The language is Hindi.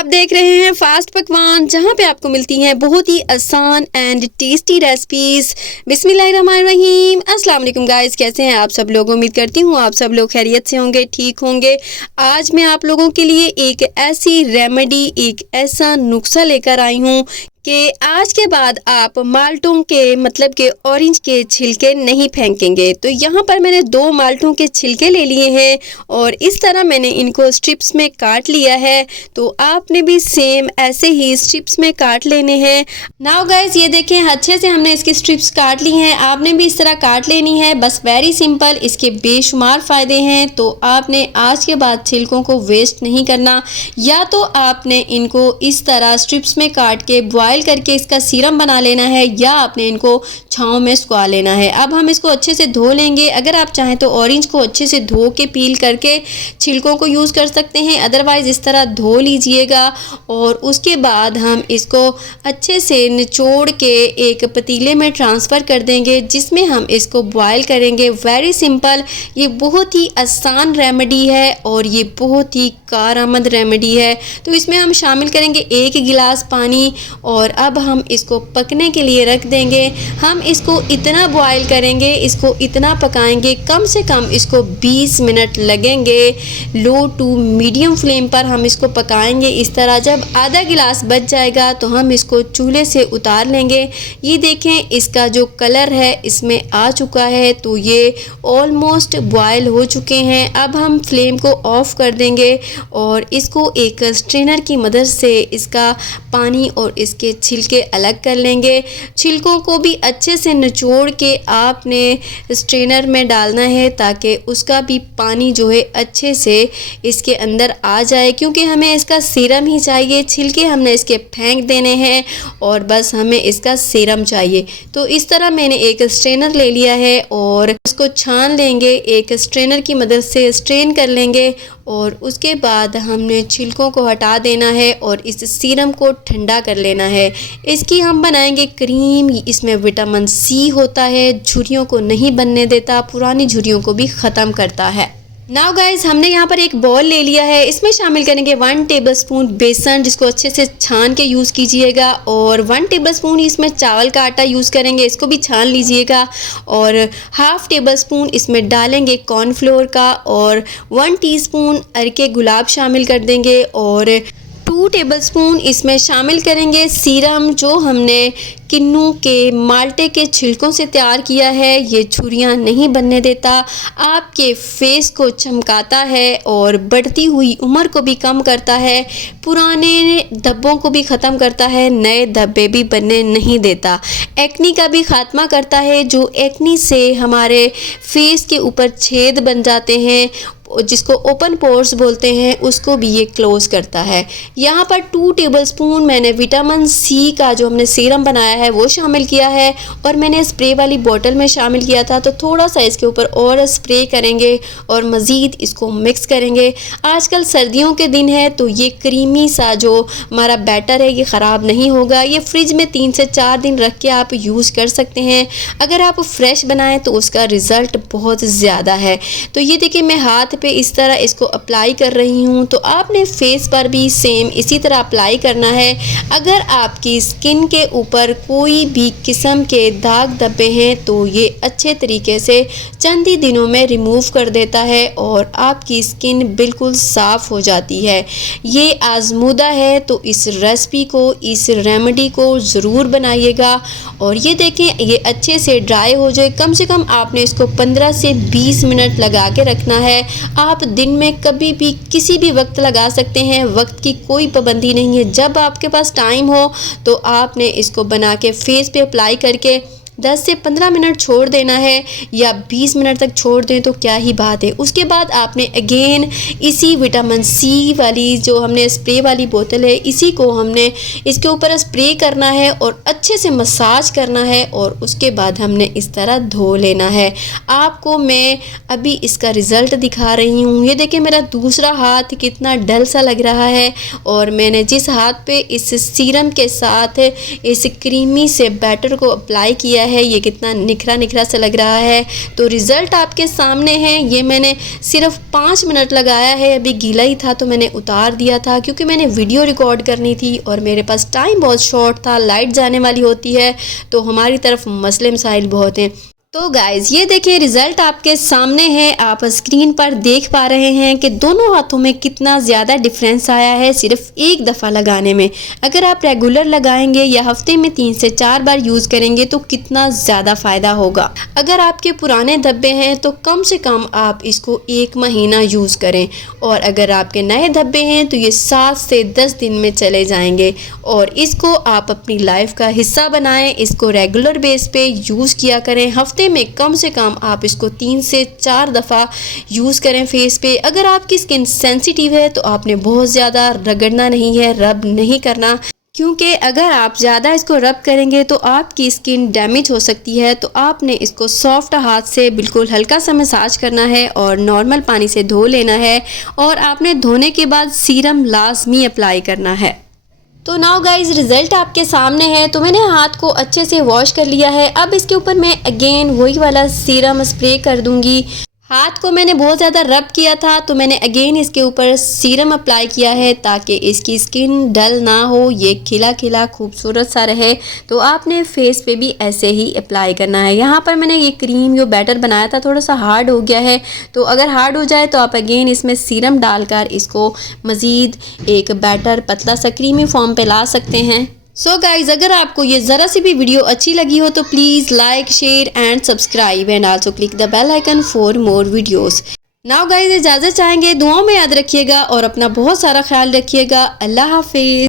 आप देख रहे हैं फास्ट पकवान, जहां पे आपको मिलती हैं बहुत ही आसान एंड टेस्टी रेसिपीज। बिस्मिल्लाहिर्रहमानिर्रहीम। अस्सलाम वालेकुम गाइस, कैसे हैं आप सब लोग? उम्मीद करती हूँ आप सब लोग खैरियत से होंगे, ठीक होंगे। आज मैं आप लोगों के लिए एक ऐसी रेमेडी, एक ऐसा नुस्खा लेकर आई हूँ कि आज के बाद आप माल्टों के मतलब के ऑरेंज के छिलके नहीं फेंकेंगे। तो यहाँ पर मैंने 2 माल्टों के छिलके ले लिए हैं और इस तरह मैंने इनको स्ट्रिप्स में काट लिया है। तो आपने भी सेम ऐसे ही स्ट्रिप्स में काट लेने हैं। नाउ गाइस, ये देखें अच्छे से हमने इसकी स्ट्रिप्स काट ली हैं। आपने भी इस तरह काट लेनी है, बस वेरी सिंपल। इसके बेशुमार फ़ायदे हैं। तो आपने आज के बाद छिलकों को वेस्ट नहीं करना। या तो आपने इनको इस तरह स्ट्रिप्स में काट के बॉयल करके इसका सीरम बना लेना है, या आपने इनको छांव में सुखा लेना है। अब हम इसको अच्छे से धो लेंगे। अगर आप चाहें तो ऑरेंज को अच्छे से धो के पील करके छिलकों को यूज़ कर सकते हैं, अदरवाइज़ इस तरह धो लीजिएगा। और उसके बाद हम इसको अच्छे से निचोड़ के एक पतीले में ट्रांसफ़र कर देंगे, जिसमें हम इसको बॉयल करेंगे। वेरी सिंपल, ये बहुत ही आसान रेमेडी है और ये बहुत ही कारआमद रेमेडी है। तो इसमें हम शामिल करेंगे 1 गिलास पानी और अब हम इसको पकने के लिए रख देंगे। हम इसको इतना बॉयल करेंगे, इसको इतना पकाएंगे, कम से कम इसको 20 मिनट लगेंगे। लो टू मीडियम फ्लेम पर हम इसको पकाएंगे इस तरह। जब आधा गिलास बच जाएगा तो हम इसको चूल्हे से उतार लेंगे। ये देखें, इसका जो कलर है इसमें आ चुका है, तो ये ऑलमोस्ट बॉयल हो चुके हैं। अब हम फ्लेम को ऑफ कर देंगे और इसको एक स्ट्रेनर की मदद से इसका पानी और इसके छिलके अलग कर लेंगे। छिलकों को भी अच्छे से निचोड़ के आपने स्ट्रेनर में डालना है, ताकि उसका भी पानी जो है अच्छे से इसके अंदर आ जाए, क्योंकि हमें इसका सीरम ही चाहिए। छिलके हमने इसके फेंक देने हैं और बस हमें इसका सीरम चाहिए। तो इस तरह मैंने एक स्ट्रेनर ले लिया है और उसको छान लेंगे। एक स्ट्रेनर की मदद से स्ट्रेन कर लेंगे और उसके बाद हमने छिलकों को हटा देना है और इस सीरम को ठंडा कर लेना है। इसकी हम बनाएंगे क्रीम। इसमें विटामिन सी होता है, झुर्रियों को नहीं बनने देता, पुरानी झुर्रियों को भी ख़त्म करता है। नाउ गाइज, हमने यहाँ पर एक बॉल ले लिया है। इसमें शामिल करेंगे 1 टेबलस्पून बेसन, जिसको अच्छे से छान के यूज़ कीजिएगा। और 1 टेबलस्पून इसमें चावल का आटा यूज़ करेंगे, इसको भी छान लीजिएगा। और हाफ़ टेबलस्पून इसमें डालेंगे कॉर्नफ्लोर का और 1 टीस्पून अरके गुलाब शामिल कर देंगे। और 2 टेबलस्पून इसमें शामिल करेंगे सीरम, जो हमने किन्नू के माल्टे के छिलकों से तैयार किया है। ये झुर्रियाँ नहीं बनने देता, आपके फेस को चमकाता है और बढ़ती हुई उम्र को भी कम करता है, पुराने धब्बों को भी ख़त्म करता है, नए धब्बे भी बनने नहीं देता, एक्नी का भी खात्मा करता है। जो एक्नी से हमारे फेस के ऊपर छेद बन जाते हैं, जिसको ओपन पोर्स बोलते हैं, उसको भी ये क्लोज करता है। यहाँ पर 2 टेबलस्पून मैंने विटामिन सी का जो हमने सीरम बनाया है वो शामिल किया है और मैंने स्प्रे वाली बोतल में शामिल किया था। तो थोड़ा सा इसके ऊपर और स्प्रे करेंगे और मज़ीद इसको मिक्स करेंगे। आजकल सर्दियों के दिन है, तो ये क्रीमी सा जो हमारा बैटर है ये ख़राब नहीं होगा। ये फ्रिज में 3 से 4 दिन रख के आप यूज़ कर सकते हैं। अगर आप फ्रेश बनाएं तो उसका रिज़ल्ट बहुत ज़्यादा है। तो ये देखिए, मैं हाथ पे इस तरह इसको अप्लाई कर रही हूँ। तो आपने फेस पर भी सेम इसी तरह अप्लाई करना है। अगर आपकी स्किन के ऊपर कोई भी किस्म के दाग धब्बे हैं तो ये अच्छे तरीके से चंद ही दिनों में रिमूव कर देता है और आपकी स्किन बिल्कुल साफ़ हो जाती है। ये आजमूदा है, तो इस रेसिपी को, इस रेमेडी को ज़रूर बनाइएगा। और ये देखें, ये अच्छे से ड्राई हो जाए। कम से कम आपने इसको 15 से 20 मिनट लगा के रखना है। आप दिन में कभी भी किसी भी वक्त लगा सकते हैं, वक्त की कोई पाबंदी नहीं है। जब आपके पास टाइम हो तो आपने इसको बना के फेस पे अप्लाई करके 10 से 15 मिनट छोड़ देना है, या 20 मिनट तक छोड़ दें तो क्या ही बात है। उसके बाद आपने अगेन इसी विटामिन सी वाली जो हमने स्प्रे वाली बोतल है, इसी को हमने इसके ऊपर स्प्रे करना है और अच्छे से मसाज करना है और उसके बाद हमने इस तरह धो लेना है। आपको मैं अभी इसका रिज़ल्ट दिखा रही हूँ। ये देखिए, मेरा दूसरा हाथ कितना डल सा लग रहा है और मैंने जिस हाथ पे इस सीरम के साथ इस क्रीमी से बैटर को अप्लाई किया है, ये कितना निखरा निखरा सा लग रहा है। तो रिज़ल्ट आपके सामने है। ये मैंने सिर्फ 5 मिनट लगाया है, अभी गीला ही था तो मैंने उतार दिया था क्योंकि मैंने वीडियो रिकॉर्ड करनी थी और मेरे पास टाइम बहुत शॉर्ट था, लाइट जाने वाली होती है तो हमारी तरफ मसले मसाइल बहुत हैं। तो गाइज़ ये देखिए रिज़ल्ट आपके सामने है, आप स्क्रीन पर देख पा रहे हैं कि दोनों हाथों में कितना ज़्यादा डिफरेंस आया है सिर्फ एक दफ़ा लगाने में। अगर आप रेगुलर लगाएंगे या हफ्ते में 3 से 4 बार यूज़ करेंगे तो कितना ज़्यादा फ़ायदा होगा। अगर आपके पुराने धब्बे हैं तो कम से कम आप इसको 1 महीना यूज़ करें और अगर आपके नए धब्बे हैं तो ये 7 से 10 दिन में चले जाएंगे। और इसको आप अपनी लाइफ का हिस्सा बनाएं, इसको रेगुलर बेस पे यूज़ किया करें। हफ्ते में कम से कम आप इसको 3 से 4 दफ़ा यूज़ करें फेस पे। अगर आपकी स्किन सेंसिटिव है तो आपने बहुत ज़्यादा रगड़ना नहीं है, रब नहीं करना, क्योंकि अगर आप ज़्यादा इसको रब करेंगे तो आपकी स्किन डैमेज हो सकती है। तो आपने इसको सॉफ्ट हाथ से बिल्कुल हल्का सा मसाज करना है और नॉर्मल पानी से धो लेना है और आपने धोने के बाद सीरम लाजमी अप्लाई करना है। तो नाउ गाइज़ रिज़ल्ट आपके सामने है। तो मैंने हाथ को अच्छे से वॉश कर लिया है। अब इसके ऊपर मैं अगेन वही वाला सीरम स्प्रे कर दूंगी। हाथ को मैंने बहुत ज़्यादा रब किया था तो मैंने अगेन इसके ऊपर सीरम अप्लाई किया है ताकि इसकी स्किन डल ना हो, ये खिला खिला खूबसूरत सा रहे। तो आपने फेस पे भी ऐसे ही अप्लाई करना है। यहाँ पर मैंने ये क्रीम जो बैटर बनाया था थोड़ा सा हार्ड हो गया है, तो अगर हार्ड हो जाए तो आप अगेन इसमें सीरम डालकर इसको मज़ीद एक बैटर पतला सा क्रीमी फॉर्म पे ला सकते हैं। सो गाइज अगर आपको ये ज़रा सी भी वीडियो अच्छी लगी हो तो please like share and subscribe and also click the bell icon for more videos. Now guys इजाज़त चाहेंगे, दुआओं में याद रखिएगा और अपना बहुत सारा ख्याल रखिएगा। अल्लाह हाफिज़।